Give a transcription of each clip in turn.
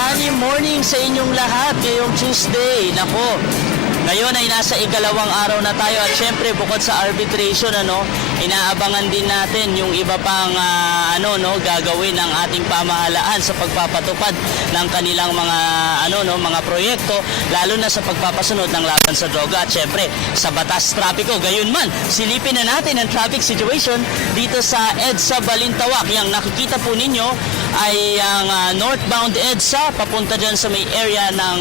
sunny morning sa inyong lahat ngayong Tuesday. Nako, ngayon ay nasa ikalawang araw na tayo at syempre bukod sa arbitration, inaabangan din natin yung iba pang gagawin ng ating pamahalaan sa pagpapatupad ng kanilang mga proyekto, lalo na sa pagpapasunod ng laban sa droga at syempre sa batas trapiko. Gayunman, silipin na natin ang traffic situation dito sa EDSA Balintawak. Yang nakikita po ninyo ay ang northbound EDSA papunta dyan sa may area ng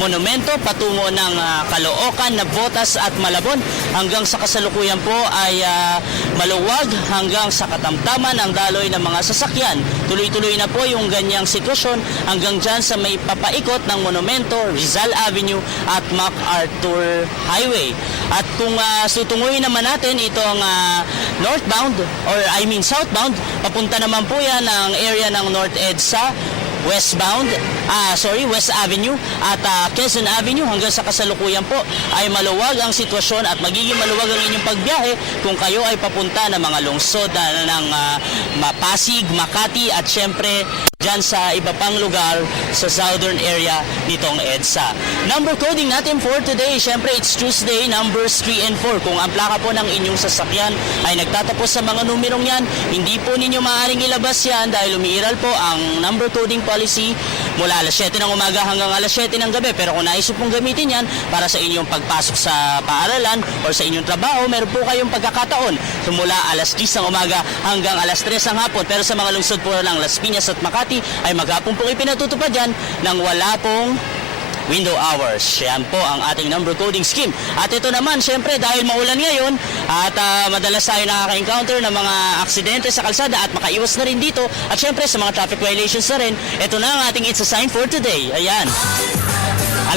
Monumento patungo ng Caloocan, Navotas at Malabon. Hanggang sa kasalukuyan po ay maluwag hanggang sa katamtaman ang daloy ng mga sasakyan. Tuloy-tuloy na po yung ganyang sitwasyon hanggang dyan sa may papaikot ng Monumento, Rizal Avenue at MacArthur Highway. At kung sutunguhin naman natin itong southbound, papunta naman po yan ng area ng North EDSA, West Avenue at Quezon Avenue. Hanggang sa kasalukuyan po ay maluwag ang sitwasyon at magiging maluwag ang inyong pagbiyahe kung kayo ay papunta ng mga lungsod ng Pasig, Makati at syempre dyan sa iba pang lugar sa southern area nitong EDSA. Number coding natin for today, syempre it's Tuesday, numbers 3 and 4. Kung ang plaka po ng inyong sasakyan ay nagtatapos sa mga numerong yan, hindi po ninyo maaaring ilabas yan dahil umiiral po ang number coding policy mula alas 7 ng umaga hanggang alas 7 ng gabi. Pero kung nais pong gamitin yan para sa inyong pagpasok sa paaralan o sa inyong trabaho, meron po kayong pagkakataon mula alas 10 ng umaga hanggang alas 3 ng hapon. Pero sa mga lungsod po ng Las Piñas at Makati ay maghapon pong ipinatutupad yan nang wala pong window hours. Yan po ang ating number coding scheme. At ito naman, syempre, dahil maulan ngayon at madalas tayo nakaka-encounter ng mga aksidente sa kalsada at makaiwas na rin dito at syempre sa mga traffic violations na rin, ito na ang ating It's a Sign for today. Ayan.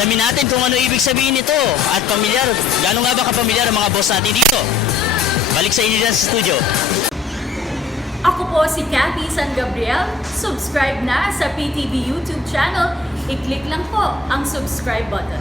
Alamin natin kung ano ibig sabihin nito at pamilyar. Gano'n nga ba kapamilyar ang mga boss natin dito? Balik sa inyo dyan sa studio. Ako po si Cathy San Gabriel. Subscribe na sa PTV YouTube channel. I-click lang po ang subscribe button.